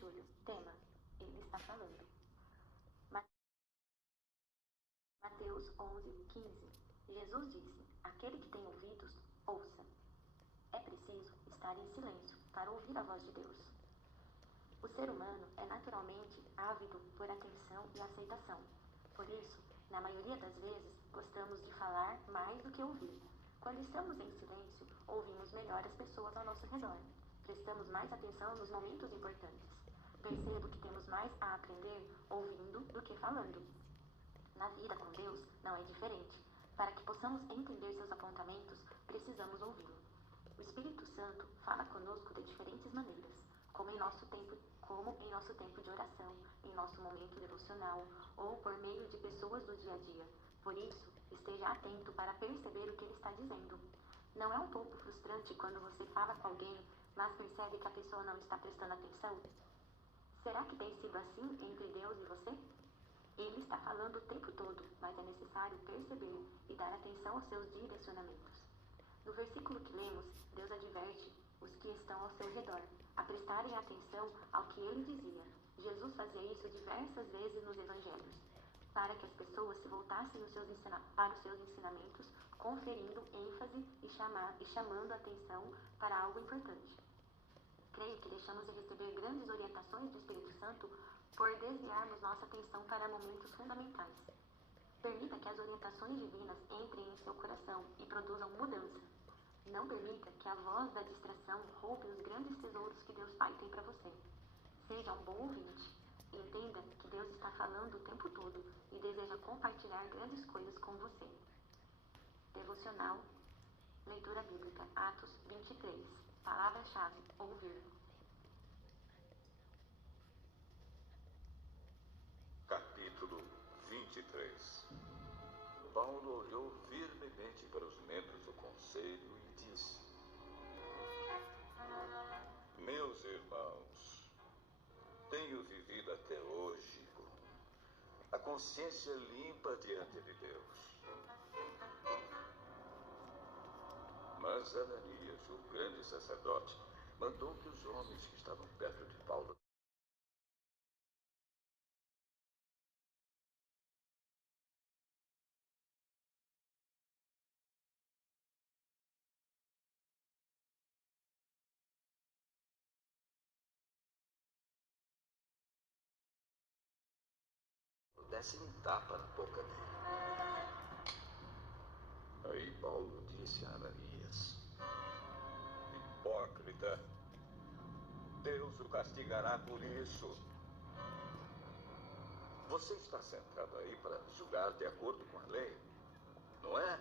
julho. Tema: Ele está falando. Mateus 11:15. Jesus disse: Aquele que tem ouvidos, ouça. É preciso estar em silêncio para ouvir a voz de Deus. O ser humano é naturalmente ávido por atenção e aceitação. Por isso, na maioria das vezes, gostamos de falar mais do que ouvir. Quando estamos em silêncio, ouvimos melhor as pessoas ao nosso redor. Prestamos mais atenção nos momentos importantes. Percebo que temos mais a aprender ouvindo do que falando. Na vida com Deus não é diferente. Para que possamos entender seus apontamentos, precisamos ouvi-lo. O Espírito Santo fala conosco de diferentes maneiras, como em nosso tempo de oração, em nosso momento devocional ou por meio de pessoas do dia a dia. Por isso, esteja atento para perceber o que ele está dizendo. Não é um pouco frustrante quando você fala com alguém, mas percebe que a pessoa não está prestando atenção? Será que tem sido assim entre Deus e você? Ele está falando o tempo todo, mas é necessário perceber e dar atenção aos seus direcionamentos. No versículo que lemos, Deus adverte os que estão ao seu redor a prestarem atenção ao que ele dizia. Jesus fazia isso diversas vezes nos evangelhos, para que as pessoas se voltassem para os seus ensinamentos, conferindo ênfase e chamando a atenção para algo importante. Creio que deixamos de receber grandes orientações do Espírito Santo por desviarmos nossa atenção para momentos fundamentais. Permita que as orientações divinas entrem em seu coração e produzam mudança. Não permita que a voz da distração roube os grandes tesouros que Deus Pai tem para você. Seja um bom ouvinte. Entenda que Deus está falando o tempo todo e deseja compartilhar grandes coisas com você. Devocional, leitura bíblica, Atos 23. Palavra-chave: ouvir. Capítulo 23. Paulo olhou firmemente para os membros do conselho e disse: Meus irmãos, tenho vivido até hoje com a consciência limpa diante de Deus. Mas Ananias, o grande sacerdote, mandou que os homens que estavam perto de Paulo dessem um tapa na boca dele. Aí Paulo disse a Ananias: Hipócrita, Deus o castigará por isso. Você está sentado aí para julgar de acordo com a lei, não é?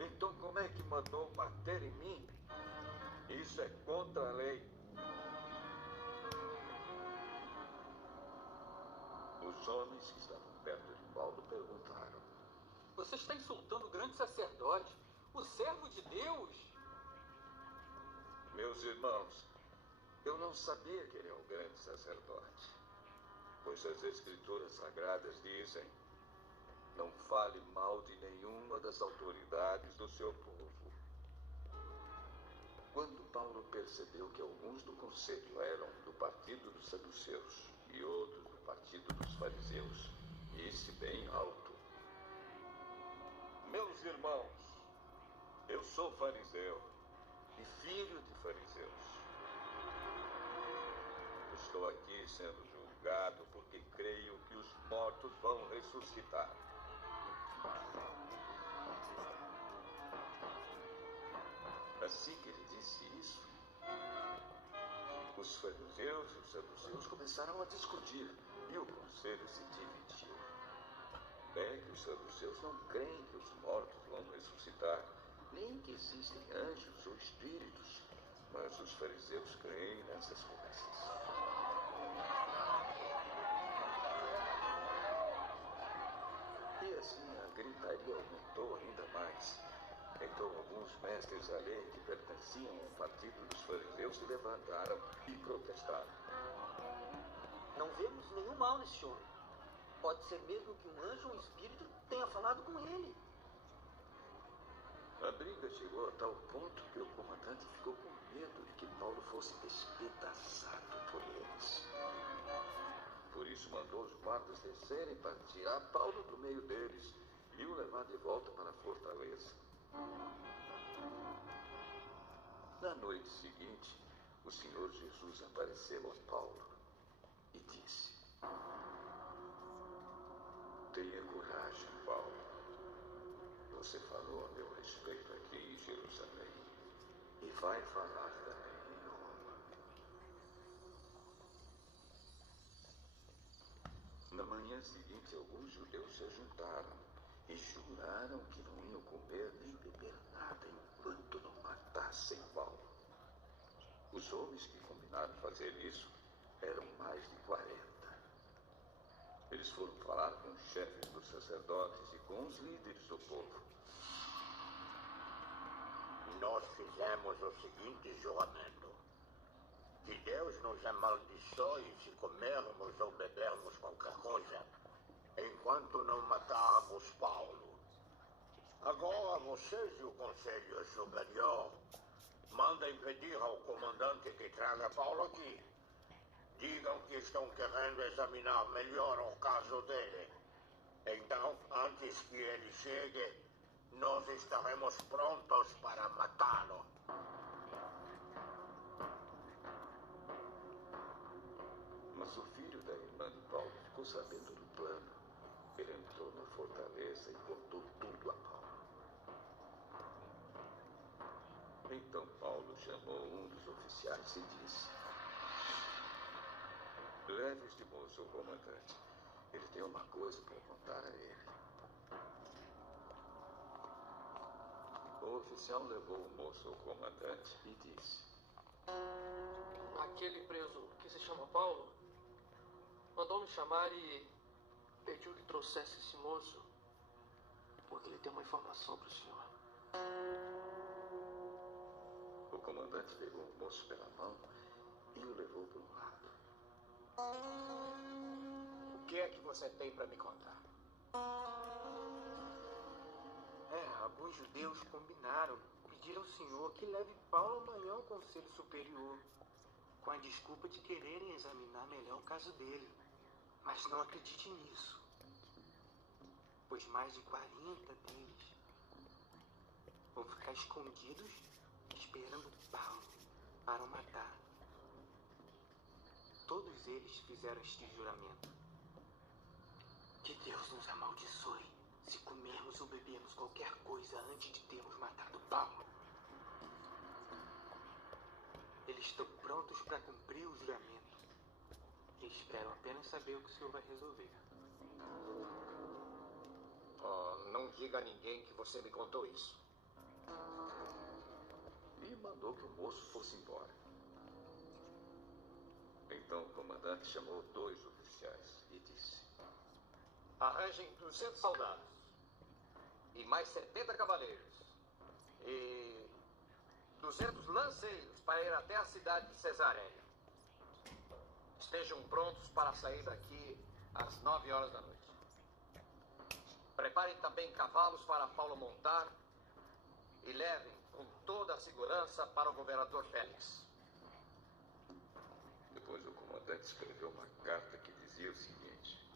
Então como é que mandou bater em mim? Isso é contra a lei. Os homens que estavam perto de Paulo perguntaram: Você está insultando o grande sacerdote, o servo de Deus? Meus irmãos, eu não sabia que ele é o grande sacerdote, pois as Escrituras Sagradas dizem: não fale mal de nenhuma das autoridades do seu povo. Quando Paulo percebeu que alguns do conselho eram do partido dos saduceus e outros do partido dos fariseus, disse bem alto: Meus irmãos, eu sou fariseu e filho de fariseus. Estou aqui sendo julgado porque creio que os mortos vão ressuscitar. Assim que ele disse isso, os fariseus e os saduceus começaram a discutir e o conselho se dividiu. É que os saduceus não creem que os mortos vão ressuscitar, nem que existem anjos ou espíritos, mas os fariseus creem nessas coisas. E assim a gritaria aumentou ainda mais. Então alguns mestres da lei que pertenciam ao partido dos fariseus se levantaram e protestaram. Não vemos nenhum mal nesse homem. Pode ser mesmo que um anjo ou um espírito tenha falado com ele. A briga chegou a tal ponto que o comandante ficou com medo de que Paulo fosse despedaçado por eles. Por isso mandou os guardas descerem para tirar Paulo do meio deles e o levar de volta para a fortaleza. Na noite seguinte, o Senhor Jesus apareceu a Paulo e disse: tenha coragem, Paulo. Você falou a meu respeito aqui em Jerusalém e vai falar também em Roma. Na manhã seguinte, alguns judeus se juntaram e juraram que não iam comer nem beber nada enquanto não matassem Paulo. Os homens que combinaram fazer isso eram mais de 40. Eles foram falar com os chefes dos sacerdotes e com os líderes do povo. Nós fizemos o seguinte juramento: que Deus nos amaldiçoe se comermos ou bebermos qualquer coisa, enquanto não matarmos Paulo. Agora vocês e o Conselho Superior mandem pedir ao comandante que traga Paulo aqui. Digam que estão querendo examinar melhor o caso dele. Então, antes que ele chegue, nós estaremos prontos para matá-lo. Mas o filho da irmã de Paulo ficou sabendo do plano. Ele entrou na fortaleza e contou tudo a Paulo. Então Paulo chamou um dos oficiais e disse: leve este moço ao comandante. Ele tem uma coisa para contar a ele. O oficial levou o moço ao comandante e disse: Aquele preso que se chama Paulo mandou me chamar e pediu que trouxesse esse moço porque ele tem uma informação para o senhor. O comandante pegou o moço pela mão e o levou para um lado. O que é que você tem para me contar? Alguns judeus combinaram pedir ao senhor que leve Paulo amanhã ao Conselho Superior, com a desculpa de quererem examinar melhor o caso dele. Mas não acredite nisso, pois mais de 40 deles vão ficar escondidos esperando Paulo para o matar. Todos eles fizeram este juramento: que Deus nos amaldiçoe se comermos ou bebermos qualquer coisa antes de termos matado Paulo. Eles estão prontos para cumprir o juramento e esperam apenas saber o que o senhor vai resolver. Não diga a ninguém que você me contou isso. E mandou que o moço fosse embora. Então o comandante chamou 2 oficiais e disse: Arranjem 200 soldados e mais 70 cavaleiros e 200 lanceiros para ir até a cidade de Cesareia. Estejam prontos para sair daqui às 9 horas da noite. Preparem também cavalos para Paulo montar e levem com toda a segurança para o governador Félix. Depois o comandante escreveu uma carta que dizia o seguinte: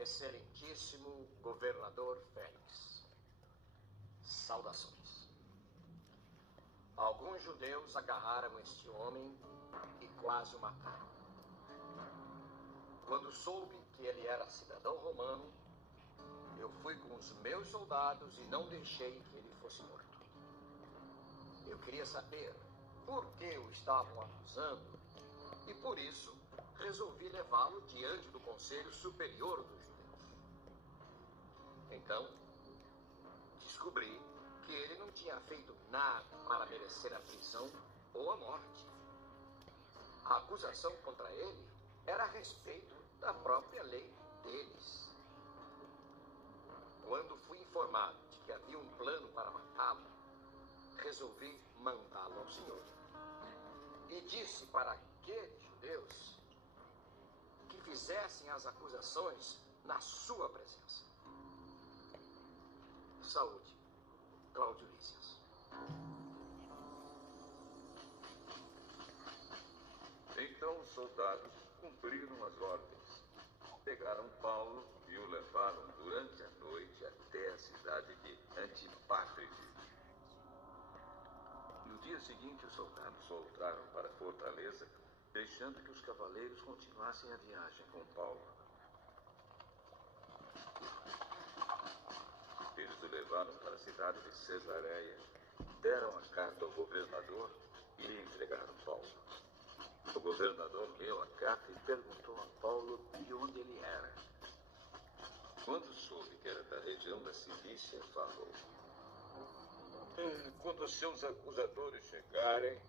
Excelentíssimo governador Félix, saudações. Alguns judeus agarraram este homem e quase o mataram. Quando soube que ele era cidadão romano, eu fui com os meus soldados e não deixei que ele fosse morto. Eu queria saber por que o estavam acusando e, por isso, resolvi levá-lo diante do Conselho Superior dos Judeus. Então, descobri que ele não tinha feito nada para merecer a prisão ou a morte. A acusação contra ele era a respeito da própria lei deles. Quando fui informado de que havia um plano para matá-lo, resolvi mandá-lo ao Senhor. E disse para aqueles judeus que fizessem as acusações na sua presença. Saúde, Cláudio Lísias. soldados cumpriram as ordens. Pegaram Paulo e o levaram durante a noite até a cidade de Antipátride. No dia seguinte, os soldados voltaram para a fortaleza, deixando que os cavaleiros continuassem a viagem com Paulo. Eles o levaram para a cidade de Cesareia, deram a carta ao governador e entregaram Paulo. O governador leu a carta e perguntou a Paulo de onde ele era. Quando soube que era da região da Cilícia, falou: quando os seus acusadores chegarem,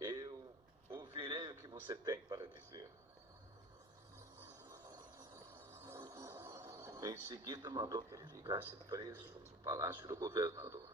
eu ouvirei o que você tem para dizer. Em seguida, mandou que ele ficasse preso no palácio do governador.